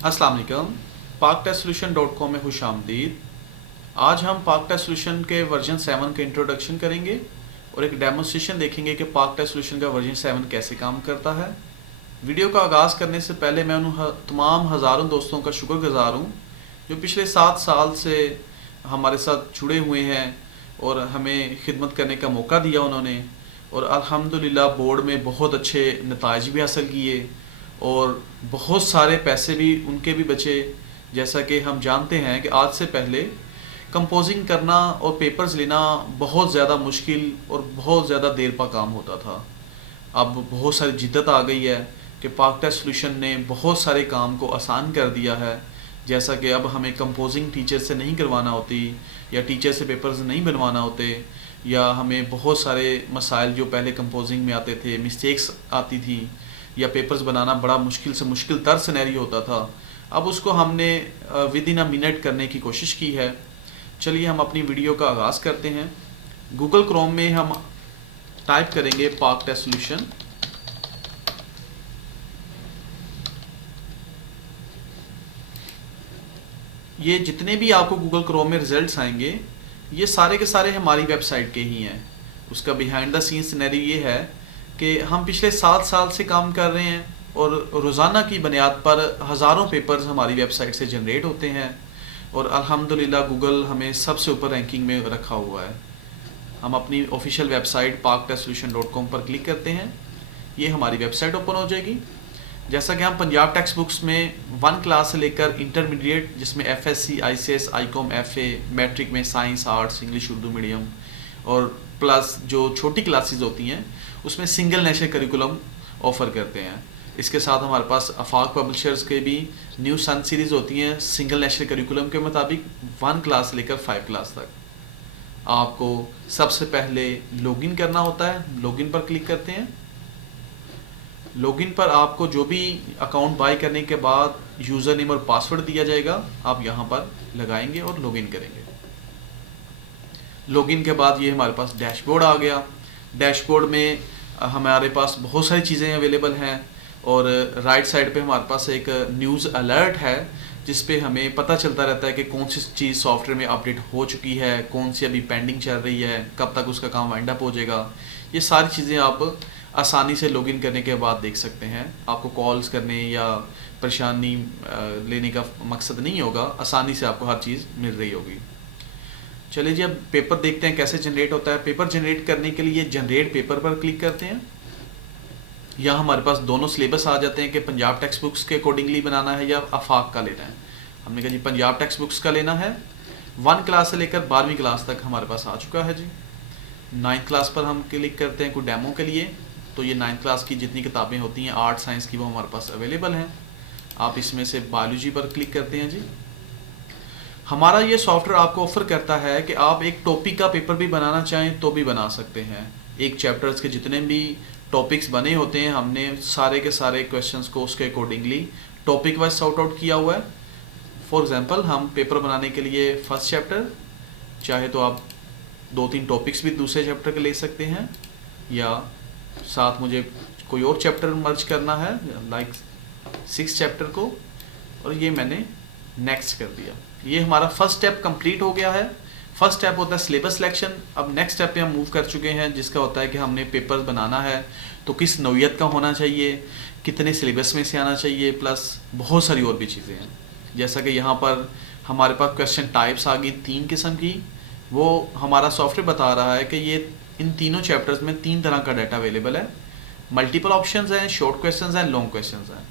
अस्सलाम वालेकुम। PakTestSolution.com में खुश आमदीद। आज हम PakTestSolution के वर्जन 7 का इंट्रोडक्शन करेंगे और एक डेमोन्स्ट्रेशन देखेंगे कि PakTestSolution का वर्जन 7 कैसे काम करता है। वीडियो का आगाज़ करने से पहले मैं उन तमाम हज़ारों दोस्तों का शुक्रगुजार हूँ जो पिछले 7 साल से हमारे साथ जुड़े हुए हैं और हमें खिदमत करने का मौका दिया उन्होंने, और अल्हम्दुलिल्लाह बोर्ड में बहुत अच्छे नताइज भी हासिल किए और बहुत सारे पैसे भी उनके भी बचे। जैसा कि हम जानते हैं कि आज से पहले कंपोजिंग करना और पेपर्स लेना बहुत ज़्यादा मुश्किल और बहुत ज़्यादा देर का काम होता था। अब बहुत सारी जिद्दत आ गई है कि PakTestSolution ने बहुत सारे काम को आसान कर दिया है। जैसा कि अब हमें कंपोजिंग टीचर से नहीं करवाना होती, या टीचर से पेपर्स नहीं बनवाना होते, या हमें बहुत सारे मसाइल जो पहले कंपोजिंग में आते थे, मिस्टेक्स आती थी, या पेपर्स बनाना बड़ा मुश्किल से मुश्किल तर सिनेरियो होता था। अब उसको हमने विद इन अ मिनट करने की कोशिश की है। चलिए हम अपनी वीडियो का आगाज़ करते हैं। गूगल क्रोम में हम टाइप करेंगे PakTestSolution। ये जितने भी आपको गूगल क्रोम में रिजल्ट्स आएंगे ये सारे के सारे हमारी वेबसाइट के ही हैं। उसका बिहाइंड द सीन सिनेरियो ये है कि हम पिछले 7 साल से काम कर रहे हैं और रोज़ाना की बुनियाद पर हज़ारों पेपर्स हमारी वेबसाइट से जनरेट होते हैं, और अल्हम्दुलिल्लाह गूगल हमें सबसे ऊपर रैंकिंग में रखा हुआ है। हम अपनी ऑफिशियल वेबसाइट PakTestSolution.com पर क्लिक करते हैं। ये हमारी वेबसाइट ओपन हो जाएगी। जैसा कि हम पंजाब टेक्स्ट बुक्स में 1 क्लास से लेकर इंटरमीडिएट, जिसमें FSC, ICS, ICOM, FA, matric में science, arts, English, Urdu medium, और प्लस जो छोटी क्लासेस होती हैं उसमें सिंगल नेशनल करिकुलम ऑफ़र करते हैं। इसके साथ हमारे पास आफाक पब्लिशर्स के भी न्यू सन सीरीज़ होती हैं सिंगल नेशनल करिकुलम के मुताबिक 1 क्लास से लेकर 5 क्लास तक। आपको सबसे पहले लॉगिन करना होता है। लॉगिन पर क्लिक करते हैं। लॉगिन पर आपको जो भी अकाउंट बाय करने के बाद यूज़र नेम और पासवर्ड दिया जाएगा, आप यहाँ पर लगाएंगे और लॉगिन करेंगे। लॉगिन के बाद ये हमारे पास डैशबोर्ड आ गया। डैशबोर्ड में हमारे पास बहुत सारी चीज़ें अवेलेबल हैं, और राइट साइड पे हमारे पास एक न्यूज़ अलर्ट है जिस पे हमें पता चलता रहता है कि कौन सी चीज़ सॉफ्टवेयर में अपडेट हो चुकी है, कौन सी अभी पेंडिंग चल रही है, कब तक उसका काम वाइंड अप हो जाएगा। ये सारी चीज़ें आप आसानी से लॉगिन करने के बाद देख सकते हैं। आपको कॉल्स करने या परेशानी लेने का मकसद नहीं होगा, आसानी से आपको हर चीज़ मिल रही होगी। चलिए जी, अब पेपर देखते हैं कैसे जनरेट होता है। पेपर जनरेट करने के लिए जनरेट पेपर पर क्लिक करते हैं। यहाँ हमारे पास दोनों सिलेबस आ जाते हैं कि पंजाब टेक्स्ट बुक्स के अकॉर्डिंगली बनाना है या आफाक का लेना है। हमने कहा जी पंजाब टेक्स्ट बुक्स का लेना है। 1 क्लास से लेकर 12वीं क्लास तक हमारे पास आ चुका है जी। 9th क्लास पर हम क्लिक करते हैं कोई डेमो के लिए। तो ये 9th क्लास की जितनी किताबें होती हैं आर्ट साइंस की, वो हमारे पास अवेलेबल हैं। आप इसमें से बायोलॉजी पर क्लिक करते हैं जी। हमारा ये सॉफ्टवेयर आपको ऑफर करता है कि आप एक टॉपिक का पेपर भी बनाना चाहें तो भी बना सकते हैं। एक चैप्टर्स के जितने भी टॉपिक्स बने होते हैं, हमने सारे के सारे क्वेश्चंस को उसके accordingly topic wise sort out किया हुआ है। फॉर एग्जांपल हम पेपर बनाने के लिए फर्स्ट चैप्टर, चाहे तो आप 2-3 टॉपिक्स भी दूसरे चैप्टर के ले सकते हैं, या साथ मुझे कोई और चैप्टर मर्ज करना है लाइक 6 चैप्टर को, और ये मैंने नेक्स्ट कर दिया। ये हमारा फर्स्ट स्टेप कंप्लीट हो गया है। फर्स्ट स्टेप होता है सिलेबस सिलेक्शन। अब नेक्स्ट स्टेप पे हम मूव कर चुके हैं, जिसका होता है कि हमने पेपर्स बनाना है तो किस नौइयत का होना चाहिए, कितने सिलेबस में से आना चाहिए, प्लस बहुत सारी और भी चीज़ें हैं। जैसा कि यहाँ पर हमारे पास क्वेश्चन टाइप्स आ गई 3 किस्म की। वो हमारा सॉफ्टवेयर बता रहा है कि ये इन तीनों चैप्टर्स में 3 तरह का डाटा अवेलेबल है। मल्टीपल ऑप्शंस हैं, शॉर्ट क्वेश्चंस हैं, लॉन्ग क्वेश्चंस हैं।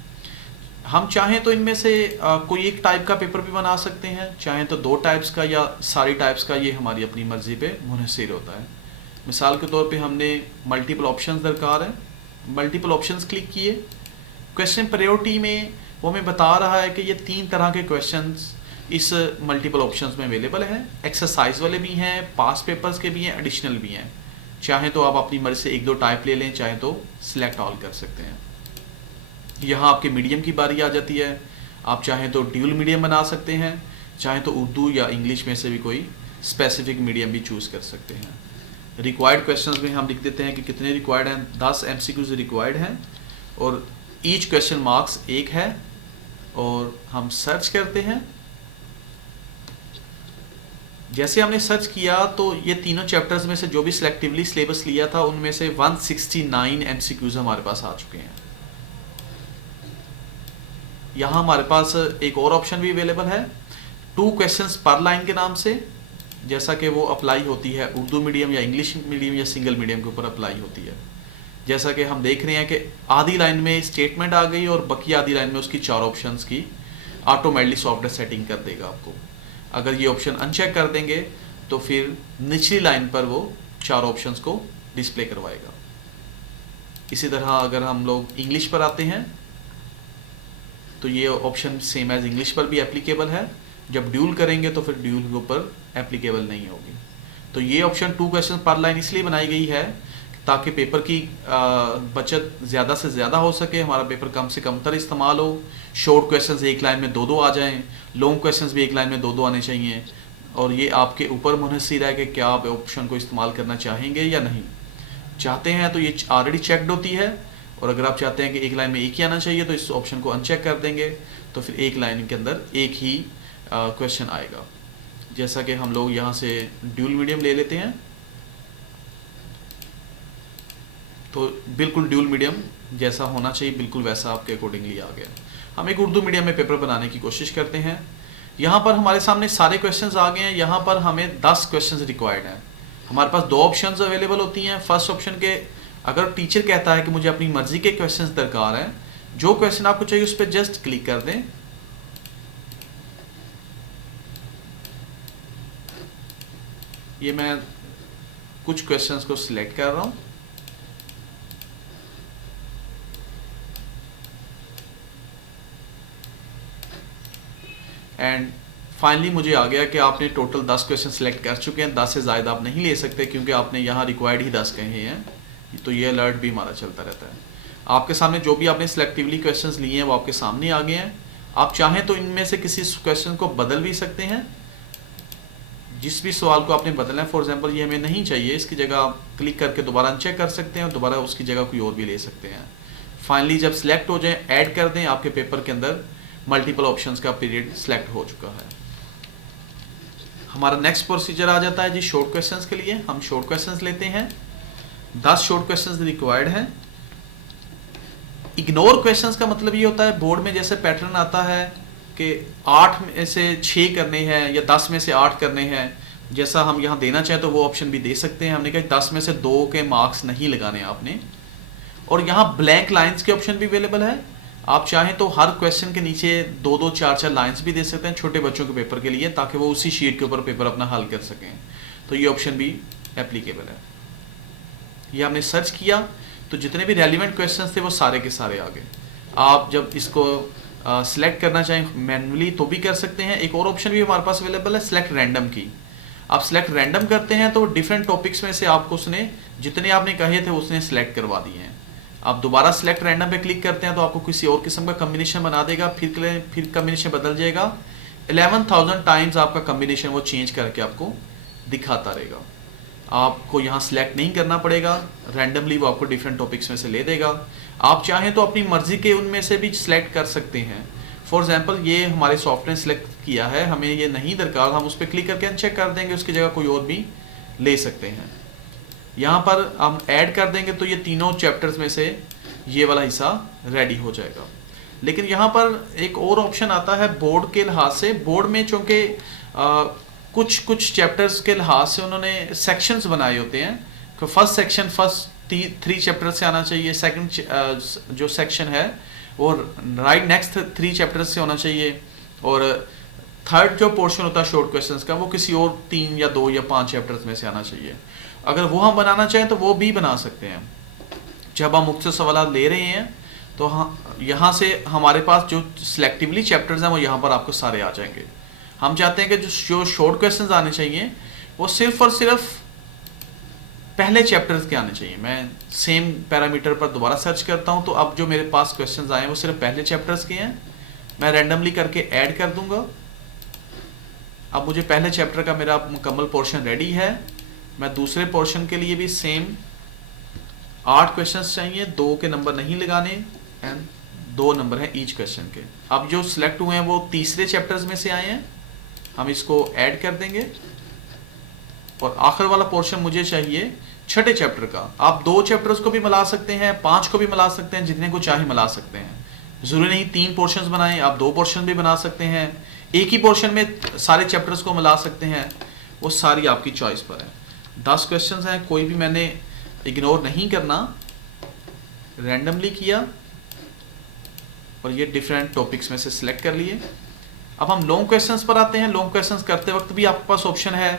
हम चाहें तो इनमें से कोई एक टाइप का पेपर भी बना सकते हैं, चाहें तो 2 टाइप्स का या सारी टाइप्स का, ये हमारी अपनी मर्ज़ी पे मुनहसर होता है। मिसाल के तौर पे हमने मल्टीपल ऑप्शंस दरकार है, मल्टीपल ऑप्शंस क्लिक किए। क्वेश्चन प्रायोरिटी में वो हमें बता रहा है कि ये 3 तरह के क्वेश्चंस इस मल्टीपल ऑप्शंस में अवेलेबल हैं। एक्सरसाइज वाले भी हैं, पास पेपर्स के भी हैं, एडिशनल भी हैं। चाहे तो आप अपनी मर्ज़ी से 1-2 टाइप ले लें, चाहे तो सिलेक्ट ऑल कर सकते हैं। यहाँ आपके मीडियम की बारी आ जाती है। आप चाहें तो ड्यूल मीडियम बना सकते हैं, चाहें तो उर्दू या इंग्लिश में से भी कोई स्पेसिफिक मीडियम भी चूज़ कर सकते हैं। रिक्वायर्ड क्वेश्चंस में हम लिख देते हैं कि कितने रिक्वायर्ड हैं। 10 MCQs रिक्वायर्ड हैं और ईच क्वेश्चन मार्क्स 1 है। और हम सर्च करते हैं। जैसे हमने सर्च किया तो ये तीनों चैप्टर्स में से जो भी सिलेक्टिवली सिलेबस लिया था उनमें से 169 एमसीक्यूज हमारे पास आ चुके हैं। यहाँ हमारे पास एक और ऑप्शन भी अवेलेबल है 2 क्वेश्चंस पर लाइन के नाम से, जैसा कि वो अप्लाई होती है उर्दू मीडियम या इंग्लिश मीडियम या सिंगल मीडियम के ऊपर अप्लाई होती है। जैसा कि हम देख रहे हैं कि आधी लाइन में स्टेटमेंट आ गई और बाकी आधी लाइन में उसकी 4 ऑप्शंस की ऑटोमेटिकली सॉफ्टवेयर सेटिंग कर देगा आपको। अगर ये ऑप्शन अनचेक कर देंगे तो फिर निचली लाइन पर वो 4 ऑप्शंस को डिस्प्ले करवाएगा। इसी तरह अगर हम लोग इंग्लिश पर आते हैं तो ये ऑप्शन सेम एज इंग्लिश पर भी एप्लीकेबल है। जब ड्यूल करेंगे तो फिर ड्यूल के ऊपर एप्लीकेबल नहीं होगी। तो ये ऑप्शन 2 क्वेश्चन पर लाइन इसलिए बनाई गई है ताकि पेपर की बचत ज़्यादा से ज़्यादा हो सके, हमारा पेपर कम से कम तर इस्तेमाल हो। शॉर्ट क्वेश्चंस एक लाइन में 2-2 आ जाएं, लॉन्ग क्वेश्चंस भी एक लाइन में 2-2 आने चाहिए। और ये आपके ऊपर मुनहसिर है कि क्या आप ऑप्शन को इस्तेमाल करना चाहेंगे या नहीं। चाहते हैं तो ये ऑलरेडी चेकड होती है, और अगर आप चाहते हैं कि एक लाइन में एक ही आना चाहिए तो इस ऑप्शन को अनचेक कर देंगे तो फिर एक लाइन के अंदर एक ही क्वेश्चन आएगा। जैसा कि हम लोग यहाँ से ड्यूल मीडियम ले लेते हैं, तो बिल्कुल ड्यूल मीडियम जैसा होना चाहिए बिल्कुल वैसा आपके अकॉर्डिंगली आ गया। हम एक उर्दू मीडियम में पेपर बनाने की कोशिश करते हैं। यहाँ पर हमारे सामने सारे क्वेश्चंस आ गए हैं। यहाँ पर हमें 10 क्वेश्चंस रिक्वायर्ड हैं। हमारे पास 2 ऑप्शंस अवेलेबल होती हैं। फर्स्ट ऑप्शन के अगर टीचर कहता है कि मुझे अपनी मर्जी के क्वेश्चंस दरकार हैं, जो क्वेश्चन आपको चाहिए उस पर जस्ट क्लिक कर दें। ये मैं कुछ क्वेश्चंस को सिलेक्ट कर रहा हूँ। एंड फाइनली मुझे आ गया कि आपने टोटल 10 क्वेश्चन सिलेक्ट कर चुके हैं। 10 से ज़्यादा आप नहीं ले सकते क्योंकि आपने यहाँ रिक्वायर्ड ही 10 कहे हैं। तो ये अलर्ट भी हमारा चलता रहता है। आपके सामने जो भी आपने सिलेक्टिवली क्वेश्चंस लिए हैं वो आपके सामने आ गए हैं। आप चाहें तो इनमें से किसी क्वेश्चन को बदल भी सकते हैं। जिस भी सवाल को आपने बदलना है, फॉर एग्जांपल ये हमें नहीं चाहिए, इसकी जगह आप क्लिक करके दोबारा अनचेक कर सकते हैं और दोबारा उसकी जगह कोई और भी ले सकते हैं। फाइनली जब सिलेक्ट हो जाए ऐड कर दें, आपके पेपर के अंदर मल्टीपल ऑप्शंस का पीरियड सिलेक्ट हो चुका है। हमारा नेक्स्ट प्रोसीजर आ जाता है जी शॉर्ट क्वेश्चंस के लिए। हम शॉर्ट क्वेश्चंस लेते हैं। 10 शॉर्ट क्वेश्चंस रिक्वायर्ड हैं। इग्नोर क्वेश्चंस का मतलब ये होता है बोर्ड में जैसे पैटर्न आता है कि 8 में से 6 करने हैं या 10 में से 8 करने हैं, जैसा हम यहाँ देना चाहें तो वो ऑप्शन भी दे सकते हैं। हमने कहा 10 में से 2 के मार्क्स नहीं लगाने आपने। और यहाँ ब्लैंक लाइंस के ऑप्शन भी अवेलेबल है। आप चाहें तो हर क्वेश्चन के नीचे 2-2, 4-4 लाइंस भी दे सकते हैं छोटे बच्चों के पेपर के लिए, ताकि वो उसी शीट के ऊपर पेपर अपना हल कर सकें। तो ये ऑप्शन भी एप्लीकेबल है। ये हमने सर्च किया तो जितने भी रेलिवेंट क्वेश्चंस थे वो सारे के सारे आ गए। आप जब इसको सिलेक्ट करना चाहें मैन्युअली तो भी कर सकते हैं। एक और ऑप्शन भी हमारे पास अवेलेबल है सिलेक्ट रैंडम की। आप सिलेक्ट रैंडम करते हैं तो डिफरेंट टॉपिक्स में से आपको उसने जितने आपने कहे थे उसने सिलेक्ट करवा दिए हैं। आप दोबारा सिलेक्ट रैंडम पे क्लिक करते हैं तो आपको किसी और किस्म का कम्बिनेशन बना देगा, फिर कम्बिनेशन बदल जाएगा। 11,000 टाइम्स आपका कम्बिनेशन वो चेंज करके आपको दिखाता रहेगा। आपको यहाँ सिलेक्ट नहीं करना पड़ेगा, रैंडमली वो आपको डिफरेंट टॉपिक्स में से ले देगा। आप चाहें तो अपनी मर्जी के उनमें से भी सिलेक्ट कर सकते हैं। फॉर एग्जाम्पल ये हमारे सॉफ्टवेयर सिलेक्ट किया है, हमें ये नहीं दरकार, हम उस पर क्लिक करके अनचेक कर देंगे, उसकी जगह कोई और भी ले सकते हैं। यहाँ पर हम ऐड कर देंगे तो ये तीनों चैप्टर्स में से ये वाला हिस्सा रेडी हो जाएगा। लेकिन यहाँ पर एक और ऑप्शन आता है बोर्ड के लिहाज से। बोर्ड में चूँकि कुछ चैप्टर्स के लिहाज से उन्होंने सेक्शंस बनाए होते हैं कि फर्स्ट सेक्शन फर्स्ट 3 चैप्टर से आना चाहिए, सेकंड जो सेक्शन है और राइट नेक्स्ट 3 चैप्टर्स से होना चाहिए, और थर्ड जो पोर्शन होता है शॉर्ट क्वेश्चंस का वो किसी और 3 या 2 या 5 चैप्टर्स में से आना चाहिए। अगर वो हम बनाना चाहें तो वो भी बना सकते हैं। जब हम मुख्तसर सवाल ले रहे हैं तो हाँ यहाँ से हमारे पास जो सिलेक्टिवली चैप्टर्स हैं वो यहाँ पर आपको सारे आ जाएंगे। हम चाहते हैं कि जो शॉर्ट क्वेश्चंस आने चाहिए वो सिर्फ और सिर्फ पहले चैप्टर्स के आने चाहिए। मैं सेम पैरामीटर पर दोबारा सर्च करता हूँ तो अब जो मेरे पास क्वेश्चंस आए हैं वो सिर्फ पहले चैप्टर्स के हैं। मैं रैंडमली करके ऐड कर दूंगा। अब मुझे पहले चैप्टर का मेरा मुकम्मल पोर्शन रेडी है। मैं दूसरे पोर्शन के लिए भी सेम 8 क्वेश्चंस चाहिए, 2 के नंबर नहीं लगाने एंड 2 नंबर है ईच क्वेश्चन के। अब जो सिलेक्ट हुए हैं वो तीसरे चैप्टर्स में से आए हैं, हम इसको ऐड कर देंगे। और आखिर वाला पोर्शन मुझे चाहिए छठे चैप्टर का। आप 2 चैप्टर्स को भी मिला सकते हैं, 5 को भी मिला सकते हैं, जितने को चाहे मिला सकते हैं। जरूरी नहीं 3 पोर्शंस बनाएं, आप 2 पोर्शन भी बना सकते हैं, एक ही पोर्शन में सारे चैप्टर्स को मिला सकते हैं, वो सारी आपकी चॉइस पर है। 10 क्वेश्चंस हैं, कोई भी मैंने इग्नोर नहीं करना, रैंडमली किया और ये डिफरेंट टॉपिक्स में से सिलेक्ट कर लिए। अब हम लॉन्ग क्वेश्चंस पर आते हैं। लॉन्ग क्वेश्चंस करते वक्त भी आपके पास ऑप्शन है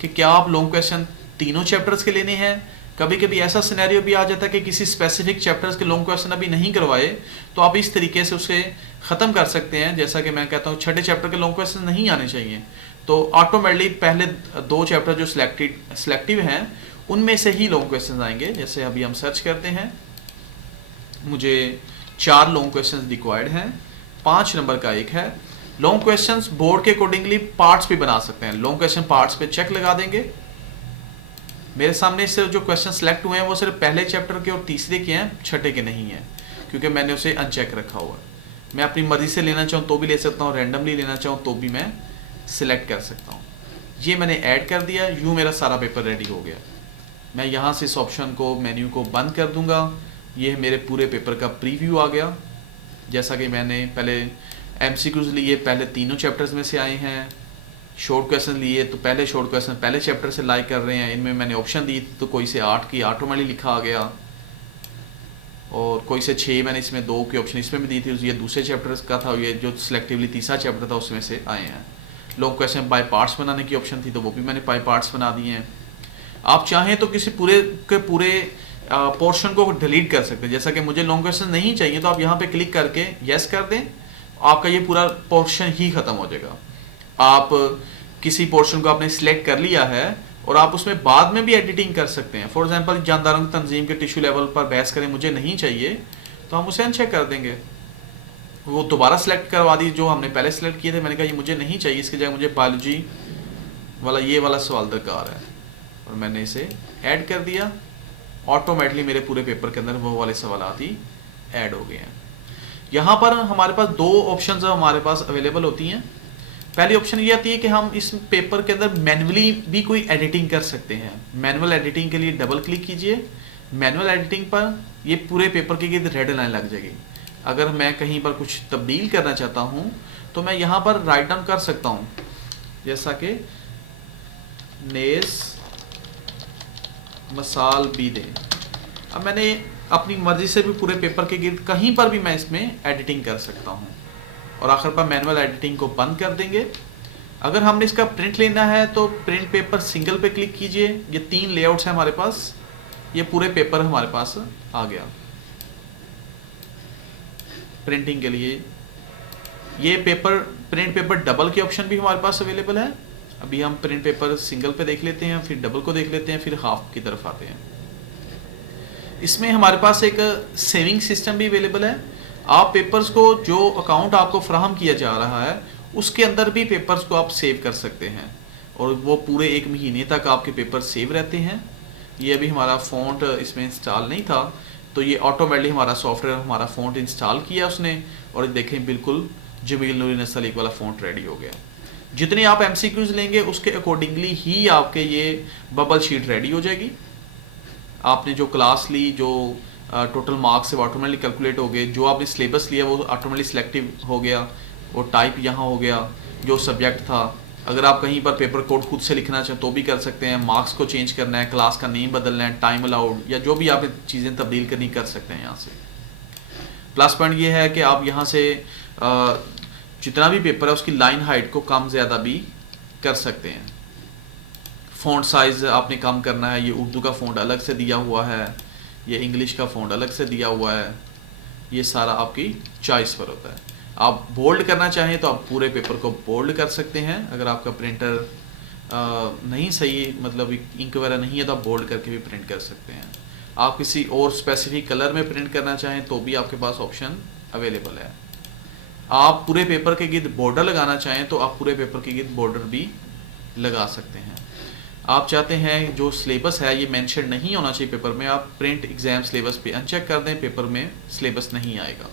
कि क्या आप लॉन्ग क्वेश्चन तीनों चैप्टर्स के लेने हैं। कभी कभी ऐसा सिनेरियो भी आ जाता है कि किसी स्पेसिफिक चैप्टर्स के लॉन्ग क्वेश्चन अभी नहीं करवाए, तो आप इस तरीके से उसे ख़त्म कर सकते हैं। जैसा कि मैं कहता हूँ छठे चैप्टर के लॉन्ग क्वेश्चन नहीं आने चाहिए, तो ऑटोमेटिकली पहले 2 चैप्टर जो सिलेक्टिव हैं उनमें से ही लॉन्ग क्वेश्चन आएंगे। जैसे अभी हम सर्च करते हैं, मुझे 4 लॉन्ग क्वेश्चन रिक्वायर्ड हैं, 5 नंबर का एक है। लॉन्ग क्वेश्चंस बोर्ड के अकॉर्डिंगली पार्ट्स भी बना सकते हैं। लॉन्ग क्वेश्चन पार्ट्स पे चेक लगा देंगे। मेरे सामने सिर्फ जो क्वेश्चन सेलेक्ट हुए हैं वो सिर्फ पहले चैप्टर के और तीसरे के हैं, छठे के नहीं हैं, क्योंकि मैंने उसे अनचेक रखा हुआ है। मैं अपनी मर्जी से लेना चाहूँ तो भी ले सकता हूँ, रैंडमली लेना चाहूँ तो भी मैं सिलेक्ट कर सकता हूँ। ये मैंने ऐड कर दिया, यूँ मेरा सारा पेपर रेडी हो गया। मैं यहाँ से इस ऑप्शन को, मेन्यू को बंद कर दूंगा। ये मेरे पूरे पेपर का प्रीव्यू आ गया। जैसा कि मैंने पहले एमसीक्यूज लिए, पहले तीनों चैप्टर्स में से आए हैं। शॉर्ट क्वेश्चन लिए तो पहले शॉर्ट क्वेश्चन पहले चैप्टर से लाइक कर रहे हैं। इनमें मैंने ऑप्शन दी तो कोई से 8 की ऑटोमेटिक लिखा आ गया, और कोई से 6 मैंने इसमें 2 की ऑप्शन इसमें भी दी थी, ये दूसरे चैप्टर का था। ये जो सिलेक्टिवली तीसरा चैप्टर था उसमें से आए हैं। लॉन्ग क्वेश्चन बाय पार्ट्स बनाने की ऑप्शन थी तो वो भी मैंने बाय पार्ट्स बना दिए हैं। आप चाहें तो किसी पूरे के पूरे पोर्शन को डिलीट कर सकते हैं। जैसा कि मुझे लॉन्ग क्वेश्चन नहीं चाहिए तो आप यहाँ पे क्लिक करके यस कर दें, आपका ये पूरा पोर्शन ही खत्म हो जाएगा। आप किसी पोर्शन को आपने सिलेक्ट कर लिया है और आप उसमें बाद में भी एडिटिंग कर सकते हैं। फॉर एग्जांपल जानदारों की तंजीम के टिश्यू लेवल पर बहस करें, मुझे नहीं चाहिए तो हम उसे अनचेक कर देंगे। वो दोबारा सिलेक्ट करवा दी जो हमने पहले सिलेक्ट किए थे। मैंने कहा ये मुझे नहीं चाहिए, इसकी जगह मुझे बायोलॉजी वाला ये वाला सवाल दरकार है, और मैंने इसे ऐड कर दिया। ऑटोमेटिकली मेरे पूरे पेपर के अंदर वो वाले सवाल ही ऐड हो गए हैं। यहाँ पर हमारे पास 2 ऑप्शन हमारे पास अवेलेबल होती हैं। पहली ऑप्शन ये आती है कि हम इस पेपर के अंदर मैनुअली भी कोई एडिटिंग कर सकते हैं। मैनुअल एडिटिंग के लिए डबल क्लिक कीजिए। मैनुअल एडिटिंग पर ये पूरे पेपर की रेड लाइन लग जाएगी। अगर मैं कहीं पर कुछ तब्दील करना चाहता हूँ तो मैं यहाँ पर राइट डाउन कर सकता हूँ, जैसा कि नेस मसाल भी दे। अब मैंने अपनी मर्जी से भी पूरे पेपर के गिर्द कहीं पर भी मैं इसमें एडिटिंग कर सकता हूँ, और आखिर पर मैनुअल एडिटिंग को बंद कर देंगे। अगर हमने इसका प्रिंट लेना है तो प्रिंट पेपर सिंगल पे क्लिक कीजिए। ये 3 लेआउट्स हैं हमारे पास, ये पूरे पेपर हमारे पास आ गया प्रिंटिंग के लिए। ये पेपर प्रिंट पेपर डबल की ऑप्शन भी हमारे पास अवेलेबल है। अभी हम प्रिंट पेपर सिंगल पे देख लेते हैं, फिर डबल को देख लेते हैं, फिर हाफ की तरफ आते हैं। इसमें हमारे पास एक सेविंग सिस्टम भी अवेलेबल है। आप पेपर्स को, जो अकाउंट आपको फ्राहम किया जा रहा है उसके अंदर भी पेपर्स को आप सेव कर सकते हैं, और वो पूरे 1 महीने तक आपके पेपर सेव रहते हैं। ये अभी हमारा फ़ॉन्ट इसमें इंस्टॉल नहीं था, तो ये ऑटोमेटिकली हमारा सॉफ्टवेयर हमारा फ़ॉन्ट इंस्टॉल किया उसने, और देखें बिल्कुल जमील नूरी नस्लीक वाला फ़ॉन्ट रेडी हो गया। जितने आप MCQs लेंगे उसके अकॉर्डिंगली ही आपके ये बबल शीट रेडी हो जाएगी। आपने जो क्लास ली, जो टोटल मार्क्स से ऑटोमेटिकली कैलकुलेट हो गए। जो आपने सिलेबस लिया वो ऑटोमेटिकली सिलेक्टिव हो गया, वो टाइप यहाँ हो गया। जो सब्जेक्ट था, अगर आप कहीं पर पेपर कोड खुद से लिखना चाहें तो भी कर सकते हैं। मार्क्स को चेंज करना है, क्लास का नेम बदलना है, टाइम अलाउड, या जो भी आप चीज़ें तब्दील करनी कर सकते हैं यहाँ से। प्लस पॉइंट ये है कि आप यहाँ से जितना भी पेपर है उसकी लाइन हाइट को कम ज़्यादा भी कर सकते हैं। फ़ॉन्ट साइज़ आपने कम करना है, ये उर्दू का फ़ॉन्ट अलग से दिया हुआ है, ये इंग्लिश का फ़ॉन्ट अलग से दिया हुआ है। ये सारा आपकी चॉइस पर होता है। आप बोल्ड करना चाहें तो आप पूरे पेपर को बोल्ड कर सकते हैं। अगर आपका प्रिंटर नहीं सही, मतलब इंक वगैरह नहीं है, तो आप बोल्ड करके भी प्रिंट कर सकते हैं। आप किसी और स्पेसिफिक कलर में प्रिंट करना चाहें तो भी आपके पास ऑप्शन अवेलेबल है। आप पूरे पेपर के गिर्द बॉर्डर लगाना चाहें तो आप पूरे पेपर के गिर्द बॉर्डर भी लगा सकते हैं। आप चाहते हैं जो सिलेबस है ये मेंशन नहीं होना चाहिए पेपर में, आप प्रिंट एग्जाम सिलेबस पे अनचेक कर दें, पेपर में सिलेबस नहीं आएगा।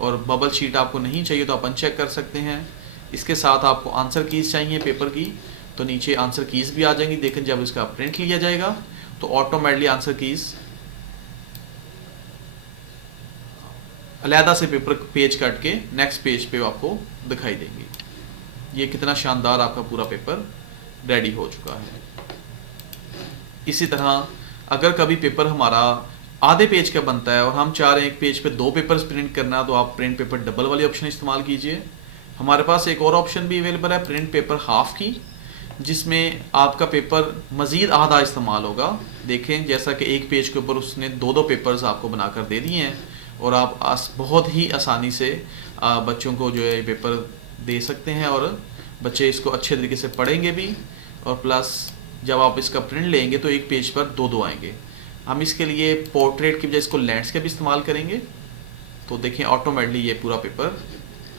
और बबल शीट आपको नहीं चाहिए तो आप अनचेक कर सकते हैं। इसके साथ आपको आंसर कीज़ चाहिए पेपर की, तो नीचे आंसर कीज़ भी आ जाएंगी। देखें जब इसका प्रिंट लिया जाएगा तो ऑटोमेटिकली आंसर कीज़ अलहदा से पेपर पेज कट के नेक्स्ट पेज पे आपको दिखाई देंगी। ये कितना शानदार आपका पूरा पेपर रेडी हो चुका है। इसी तरह अगर कभी पेपर हमारा आधे पेज का बनता है और हम चाह रहे हैं एक पेज पे 2 पेपर्स प्रिंट करना, तो आप प्रिंट पेपर डबल वाली ऑप्शन इस्तेमाल कीजिए। हमारे पास एक और ऑप्शन भी अवेलेबल है प्रिंट पेपर हाफ की, जिसमें आपका पेपर मज़ीद आधा इस्तेमाल होगा। देखें जैसा कि एक पेज के ऊपर उसने 2 पेपर्स आपको बनाकर दे दिए हैं और आप बहुत ही आसानी से बच्चों को जो है ये पेपर दे सकते हैं और बच्चे इसको अच्छे तरीके से पढ़ेंगे भी, और प्लस जब आप इसका प्रिंट लेंगे तो एक पेज पर 2 आएंगे। हम इसके लिए पोर्ट्रेट की बजाय इसको लैंडस्केप इस्तेमाल करेंगे, तो देखें ऑटोमेटिकली ये पूरा पेपर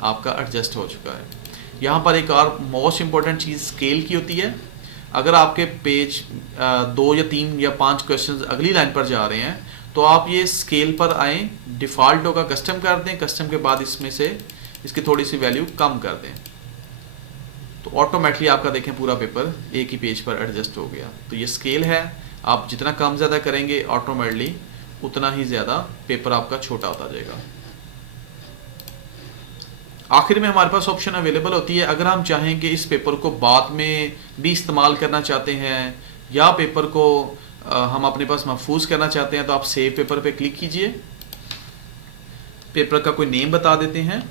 आपका एडजस्ट हो चुका है। यहाँ पर एक और मोस्ट इम्पॉर्टेंट चीज़ स्केल की होती है। अगर आपके पेज 2 या 3 या 5 क्वेश्चन अगली लाइन पर जा रहे हैं तो आप ये स्केल पर आएँ, डिफ़ॉल्ट होगा कस्टम कर दें, कस्टम के बाद इसमें से इसकी थोड़ी सी वैल्यू कम कर दें, तो ऑटोमेटिकली आपका देखें पूरा पेपर एक ही पेज पर एडजस्ट हो गया। तो ये स्केल है, आप जितना कम ज़्यादा करेंगे ऑटोमेटिकली उतना ही ज़्यादा पेपर आपका छोटा होता जाएगा। आखिर में हमारे पास ऑप्शन अवेलेबल होती है, अगर हम चाहें कि इस पेपर को बाद में भी इस्तेमाल करना चाहते हैं या पेपर को हम अपने पास महफूज करना चाहते हैं, तो आप सेव पेपर पे क्लिक कीजिए। पेपर का कोई नेम बता देते हैं,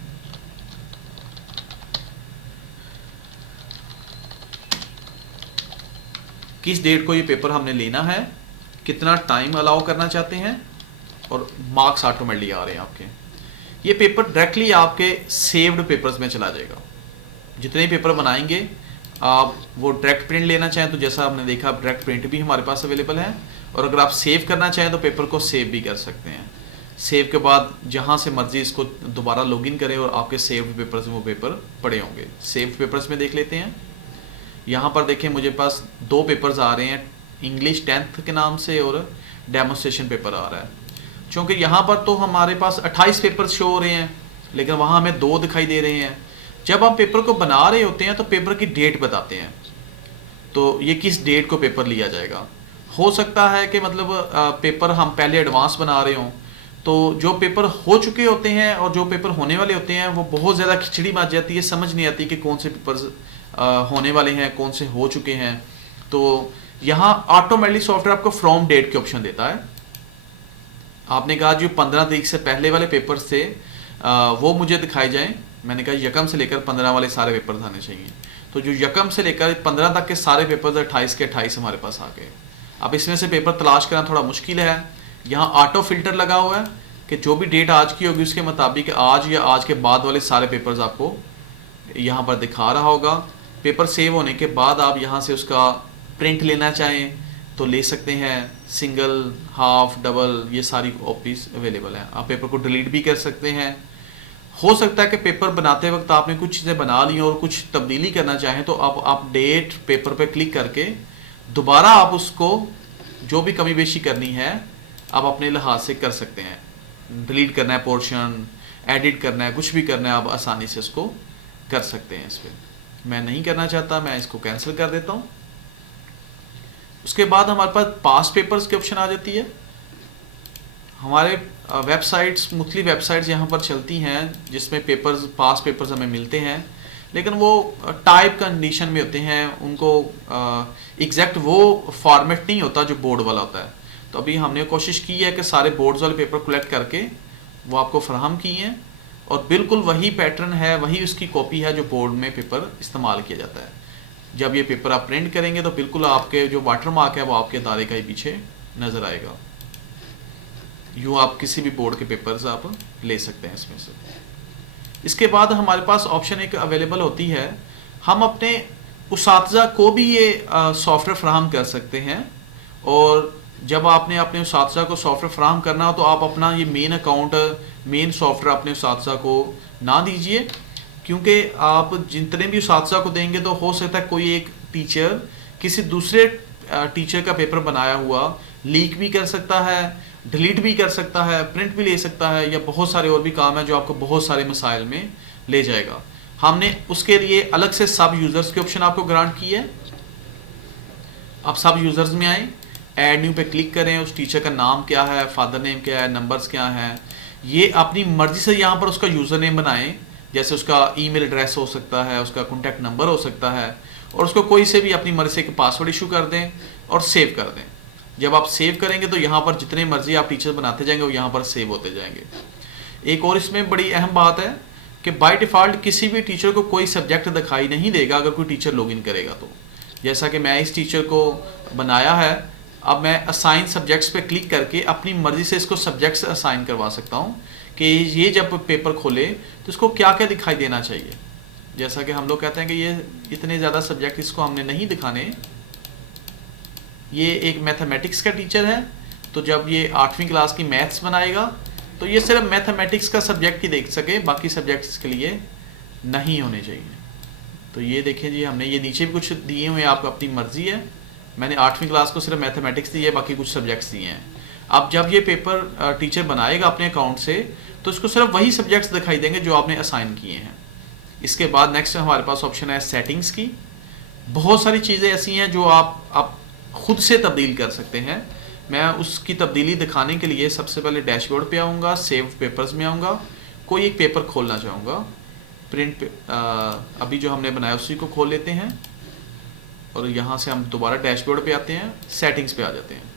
किस डेट को ये पेपर हमने लेना है, कितना टाइम अलाउ करना चाहते हैं, और मार्क्स ऑटोमेटिकली आ रहे हैं आपके। ये पेपर डायरेक्टली आपके सेव्ड पेपर्स में चला जाएगा। जितने पेपर बनाएंगे आप वो डायरेक्ट प्रिंट लेना चाहें तो जैसा आपने देखा डायरेक्ट प्रिंट भी हमारे पास अवेलेबल है, और अगर आप सेव करना चाहें तो पेपर को सेव भी कर सकते हैं। सेव के बाद जहाँ से मर्जी इसको दोबारा लॉगिन करें और आपके सेव्ड पेपर्स में वो पेपर पड़े होंगे। सेव्ड पेपर्स में देख लेते हैं। यहाँ पर देखें मुझे पास 2 पेपर्स आ रहे हैं, इंग्लिश 10th के नाम से और डेमोस्ट्रेशन पेपर आ रहा है। क्योंकि यहाँ पर तो हमारे पास 28 पेपर शो हो रहे हैं, लेकिन वहाँ हमें 2 दिखाई दे रहे हैं। जब हम पेपर को बना रहे होते हैं तो पेपर की डेट बताते हैं, तो ये किस डेट को पेपर लिया जाएगा। हो सकता है कि मतलब पेपर हम पहले एडवांस बना रहे हों, तो जो पेपर हो चुके होते हैं और जो पेपर होने वाले होते हैं वो बहुत ज़्यादा खिचड़ी मच जाती है, समझ नहीं आती कि कौन से पेपर्स होने वाले हैं, कौन से हो चुके हैं। तो यहाँ ऑटोमेटिकली सॉफ्टवेयर आपको फ्रॉम डेट के ऑप्शन देता है। आपने कहा जो 15 तारीख से पहले वाले पेपर्स थे वो मुझे दिखाए जाएं। मैंने कहा यकम से लेकर 15 वाले सारे पेपर्स आने चाहिए, तो जो यकम से लेकर 15 तक के सारे पेपर्स 28 के 28 हमारे पास आ गए। अब इसमें से पेपर तलाश करना थोड़ा मुश्किल है। यहाँ ऑटो फिल्टर लगा हुआ है कि जो भी डेट आज की होगी उसके मुताबिक आज या आज के बाद वाले सारे पेपर्स आपको यहाँ पर दिखा रहा होगा। पेपर सेव होने के बाद आप यहाँ से उसका प्रिंट लेना चाहें तो ले सकते हैं, सिंगल, हाफ, डबल, ये सारी कॉपीज अवेलेबल हैं। आप पेपर को डिलीट भी कर सकते हैं। हो सकता है कि पेपर बनाते वक्त आपने कुछ चीज़ें बना ली और कुछ तब्दीली करना चाहें तो आप अपडेट पेपर पे क्लिक करके दोबारा आप उसको जो भी कमी बेशी करनी है आप अपने लिहाज से कर सकते हैं। डिलीट करना है पोर्शन, एडिट करना है, कुछ भी करना है, आप आसानी से उसको कर सकते हैं। इस पर मैं नहीं करना चाहता, मैं इसको कैंसिल कर देता हूँ। उसके बाद हमारे पास पास पेपर्स की ऑप्शन आ जाती है। हमारे वेबसाइट्स, मुख्तलिफ वेबसाइट्स यहाँ पर चलती हैं जिसमें पेपर्स, पास पेपर्स हमें मिलते हैं, लेकिन वो टाइप कंडीशन में होते हैं, उनको एग्जैक्ट वो फॉर्मेट नहीं होता जो बोर्ड वाला होता है। तो अभी हमने कोशिश की है कि सारे बोर्ड्स वाले पेपर कलेक्ट करके वो आपको फराहम किए हैं, और बिल्कुल वही पैटर्न है, वही उसकी कॉपी है जो बोर्ड में पेपर इस्तेमाल किया जाता है। जब ये पेपर आप प्रिंट करेंगे तो बिल्कुल आपके जो वाटर मार्क है वो आपके दायरे का ही पीछे नज़र आएगा। यूँ आप किसी भी बोर्ड के पेपर्स आप ले सकते हैं इसमें से। इसके बाद हमारे पास ऑप्शन एक अवेलेबल होती है, हम अपने उसातिज़ा को भी ये सॉफ्टवेयर फ्राहम कर सकते हैं। और जब आपने अपने उसातिज़ा को सॉफ्टवेयर फ्राहम करना हो तो आप अपना ये मेन अकाउंट, मेन सॉफ्टवेयर अपने उसातिज़ा को ना दीजिए, क्योंकि आप जितने भी उसातिज़ा को देंगे तो हो सकता है कोई एक टीचर किसी दूसरे टीचर का पेपर बनाया हुआ लीक भी कर सकता है, डिलीट भी कर सकता है, प्रिंट भी ले सकता है, या बहुत सारे और भी काम है जो आपको बहुत सारे मसाइल में ले जाएगा। हमने उसके लिए अलग से सब यूज़र्स के ऑप्शन आपको ग्रांट की है। आप सब यूज़र्स में आए, ऐड न्यू पे क्लिक करें, उस टीचर का नाम क्या है, फादर नेम क्या है, नंबर्स क्या हैं, ये अपनी मर्जी से यहाँ पर उसका यूज़र नेम बनाएं। जैसे उसका ईमेल एड्रेस हो सकता है, उसका कॉन्टैक्ट नंबर हो सकता है, और उसको कोई से भी अपनी मर्जी से एक पासवर्ड इशू कर दें और सेव कर दें। जब आप सेव करेंगे तो यहाँ पर जितने मर्जी आप टीचर बनाते जाएंगे वो यहाँ पर सेव होते जाएंगे। एक और इसमें बड़ी अहम बात है कि बाय डिफ़ॉल्ट किसी भी टीचर को कोई सब्जेक्ट दिखाई नहीं देगा अगर कोई टीचर लॉगिन करेगा तो। जैसा कि मैं इस टीचर को बनाया है, अब मैं असाइन सब्जेक्ट्स पे क्लिक करके अपनी मर्ज़ी से इसको सब्जेक्ट्स असाइन करवा सकता हूँ कि ये जब पेपर खोले तो इसको क्या क्या दिखाई देना चाहिए। जैसा कि हम लोग कहते हैं कि ये इतने ज़्यादा सब्जेक्ट इसको हमने नहीं दिखाने। ये एक मैथमेटिक्स का टीचर है, तो जब ये 8वीं क्लास की मैथ्स बनाएगा तो ये सिर्फ मैथमेटिक्स का सब्जेक्ट ही देख सके, बाकी सब्जेक्ट्स के लिए नहीं होने चाहिए। तो ये देखें जी, हमने ये नीचे भी कुछ दिए हुए हैं, आपको अपनी मर्जी है। मैंने 8वीं क्लास को सिर्फ मैथमेटिक्स दी है, बाकी कुछ सब्जेक्ट्स दिए हैं। अब जब ये पेपर टीचर बनाएगा अपने अकाउंट से तो इसको सिर्फ वही सब्जेक्ट्स दिखाई देंगे जो आपने असाइन किए हैं। इसके बाद नेक्स्ट हमारे पास ऑप्शन है सेटिंग्स की। बहुत सारी चीज़ें ऐसी हैं जो आप खुद से तब्दील कर सकते हैं। मैं उसकी तब्दीली दिखाने के लिए सबसे पहले डैशबोर्ड पे आऊँगा, सेव पेपर्स में आऊँगा, कोई एक पेपर खोलना चाहूँगा। प्रिंट अभी जो हमने बनाया उसी को खोल लेते हैं और यहाँ से हम दोबारा डैशबोर्ड पे आते हैं, सेटिंग्स पे आ जाते हैं।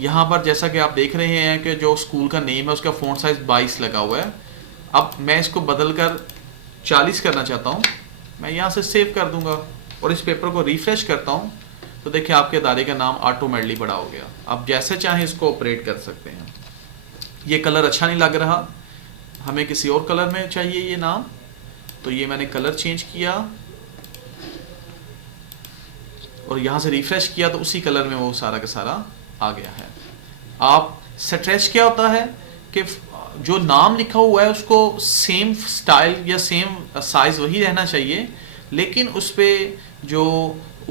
यहाँ पर जैसा कि आप देख रहे हैं कि जो स्कूल का नेम है उसका फ़ॉन्ट साइज़ 22 लगा हुआ है। अब मैं इसको बदल कर 40 करना चाहता हूँ। मैं यहाँ से सेव कर दूँगा और इस पेपर को रिफ़्रेश करता हूँ तो देखिए आपके अदारे का नाम ऑटोमेटिकली बड़ा हो गया। आप जैसे चाहें इसको ऑपरेट कर सकते हैं। ये कलर अच्छा नहीं लग रहा, हमें किसी और कलर में चाहिए ये नाम, तो ये मैंने कलर चेंज किया और यहाँ से रिफ्रेश किया तो उसी कलर में वो सारा का सारा आ गया है। आप स्ट्रेच क्या होता है कि जो नाम लिखा हुआ है उसको सेम स्टाइल या सेम साइज़ वही रहना चाहिए, लेकिन उस पर जो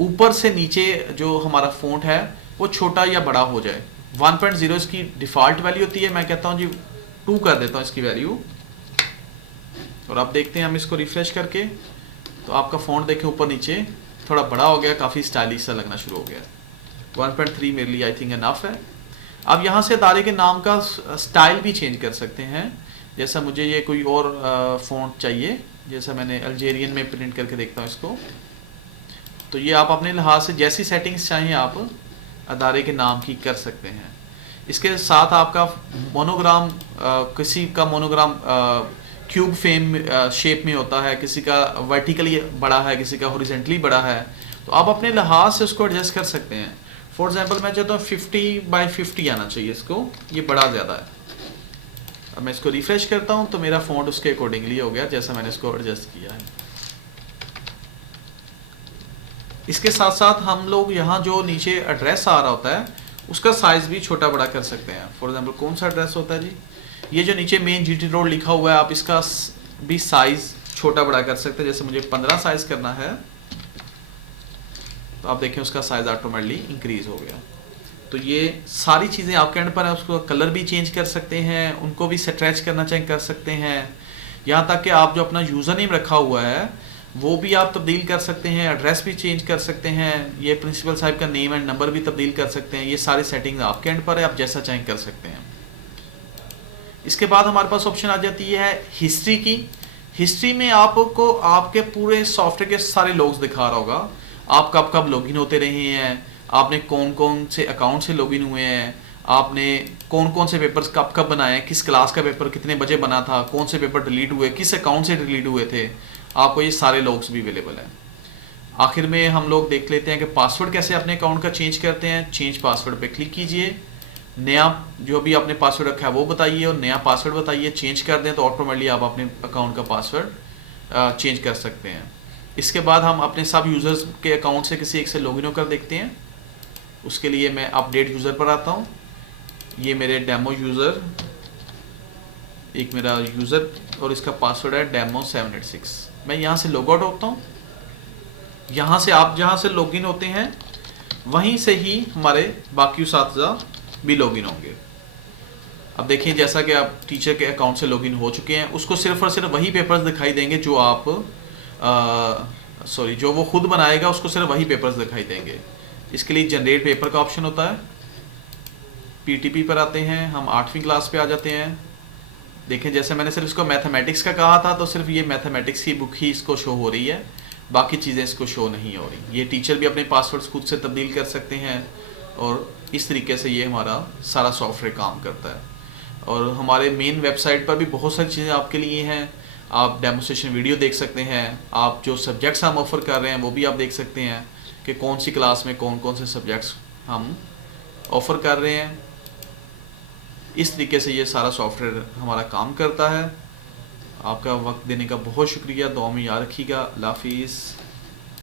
ऊपर से नीचे जो हमारा फ़ॉन्ट है वो छोटा या बड़ा हो जाए। 1.0 इसकी डिफ़ॉल्ट वैल्यू होती है, मैं कहता हूँ जी 2 कर देता हूँ इसकी वैल्यू। और आप देखते हैं हम इसको रिफ़्रेश करके तो आपका फ़ॉन्ट देखें ऊपर नीचे थोड़ा बड़ा हो गया, काफ़ी स्टाइलिश सा लगना शुरू हो गया। 1.3 मेरे लिए आई थिंक इनफ है। अब यहाँ से अदारे के नाम का स्टाइल भी चेंज कर सकते हैं। जैसा मुझे ये कोई और फ़ॉन्ट चाहिए, जैसा मैंने अल्जेरियन में प्रिंट करके देखता हूँ इसको, तो ये आप अपने लिहाज से जैसी सेटिंग्स चाहें आप अदारे के नाम की कर सकते हैं। इसके साथ आपका मोनोग्राम, किसी का मोनोग्राम क्यूब फेम शेप में होता है, किसी का वर्टिकली बड़ा है, किसी का हॉरिजॉन्टली बड़ा है, तो आप अपने लिहाज से उसको एडजस्ट कर सकते हैं। फॉर एग्जांपल मैं चाहता हूँ 50x50 आना चाहिए इसको, ये बड़ा ज़्यादा है। अब मैं इसको रिफ्रेश करता हूँ तो मेरा फ़ॉन्ट उसके अकॉर्डिंगली हो गया जैसा मैंने इसको एडजस्ट किया है। इसके साथ साथ हम लोग यहाँ जो नीचे एड्रेस आ रहा होता है उसका साइज़ भी छोटा बड़ा कर सकते हैं। फॉर एग्जांपल कौन सा एड्रेस होता है जी, ये जो नीचे मेन जीटी रोड लिखा हुआ है, आप इसका भी साइज़ छोटा बड़ा कर सकते हैं। जैसे मुझे 15 साइज़ करना है तो आप देखें उसका साइज़ ऑटोमेटिकली इंक्रीज़ हो गया। तो ये सारी चीज़ें आपके एंड पर है। उसको कलर भी चेंज कर सकते हैं, उनको भी स्ट्रेच करना चाहें कर सकते हैं, यहाँ तक कि आप जो अपना यूज़र नेम रखा हुआ है वो भी आप तब्दील कर सकते हैं, एड्रेस भी चेंज कर सकते हैं, ये प्रिंसिपल साहब का नेम एंड नंबर भी तब्दील कर सकते हैं। ये सारी सेटिंग आपके एंड पर है, आप जैसा चाहें कर सकते हैं। इसके बाद हमारे पास ऑप्शन आ जाती है हिस्ट्री की। हिस्ट्री में आपको आपके पूरे सॉफ्टवेयर के सारे लॉग्स दिखा रहा होगा, आप कब कब लॉगिन होते रहे हैं, आपने कौन कौन से अकाउंट से लॉगिन हुए हैं, आपने कौन कौन से पेपर्स कब कब बनाए हैं, किस क्लास का पेपर कितने बजे बना था, कौन से पेपर डिलीट हुए, किस अकाउंट से डिलीट हुए थे, आपको ये सारे लॉग्स भी अवेलेबल हैं। आखिर में हम लोग देख लेते हैं कि पासवर्ड कैसे अपने अकाउंट का चेंज करते हैं। चेंज पासवर्ड पे क्लिक कीजिए, नया जो भी आपने पासवर्ड रखा है वो बताइए और नया पासवर्ड बताइए। चेंज कर दें तो ऑटोमेटिकली आप अपने अकाउंट का पासवर्ड चेंज कर सकते हैं। इसके बाद हम अपने सब यूज़र्स के अकाउंट से किसी एक से लॉगिन होकर देखते हैं। उसके लिए मैं अपडेट यूज़र पर आता हूँ। ये मेरे डेमो यूज़र, एक मेरा यूज़र और इसका पासवर्ड है demo786। मैं यहाँ से लॉग आउट होता हूँ। यहाँ से आप जहाँ से लॉगिन होते हैं वहीं से ही हमारे बाकी साथीदार भी लॉगिन होंगे। अब देखिए जैसा कि आप टीचर के अकाउंट से लॉगिन हो चुके हैं, उसको सिर्फ और सिर्फ वही पेपर्स दिखाई देंगे जो आप जो वो खुद बनाएगा, उसको सिर्फ वही पेपर्स दिखाई देंगे। इसके लिए जनरेट पेपर का ऑप्शन होता है। पीटीपी पर आते हैं, हम 8वीं क्लास पे आ जाते हैं। देखें जैसे मैंने सिर्फ इसको मैथमेटिक्स का कहा था, तो सिर्फ ये मैथमेटिक्स की बुक ही इसको शो हो रही है, बाकी चीज़ें इसको शो नहीं हो रही। ये टीचर भी अपने पासवर्ड्स खुद से तब्दील कर सकते हैं और इस तरीके से ये हमारा सारा सॉफ्टवेयर काम करता है। और हमारे मेन वेबसाइट पर भी बहुत सारी चीज़ें आपके लिए हैं। आप डेमोस्ट्रेशन वीडियो देख सकते हैं, आप जो सब्जेक्ट्स हम ऑफ़र कर रहे हैं वो भी आप देख सकते हैं कि कौन सी क्लास में कौन कौन से सब्जेक्ट्स हम ऑफ़र कर रहे हैं। इस तरीके से ये सारा सॉफ्टवेयर हमारा काम करता है। आपका वक्त देने का बहुत शुक्रिया, दुआ में याद रखिएगा। अल्लाह हाफिज़।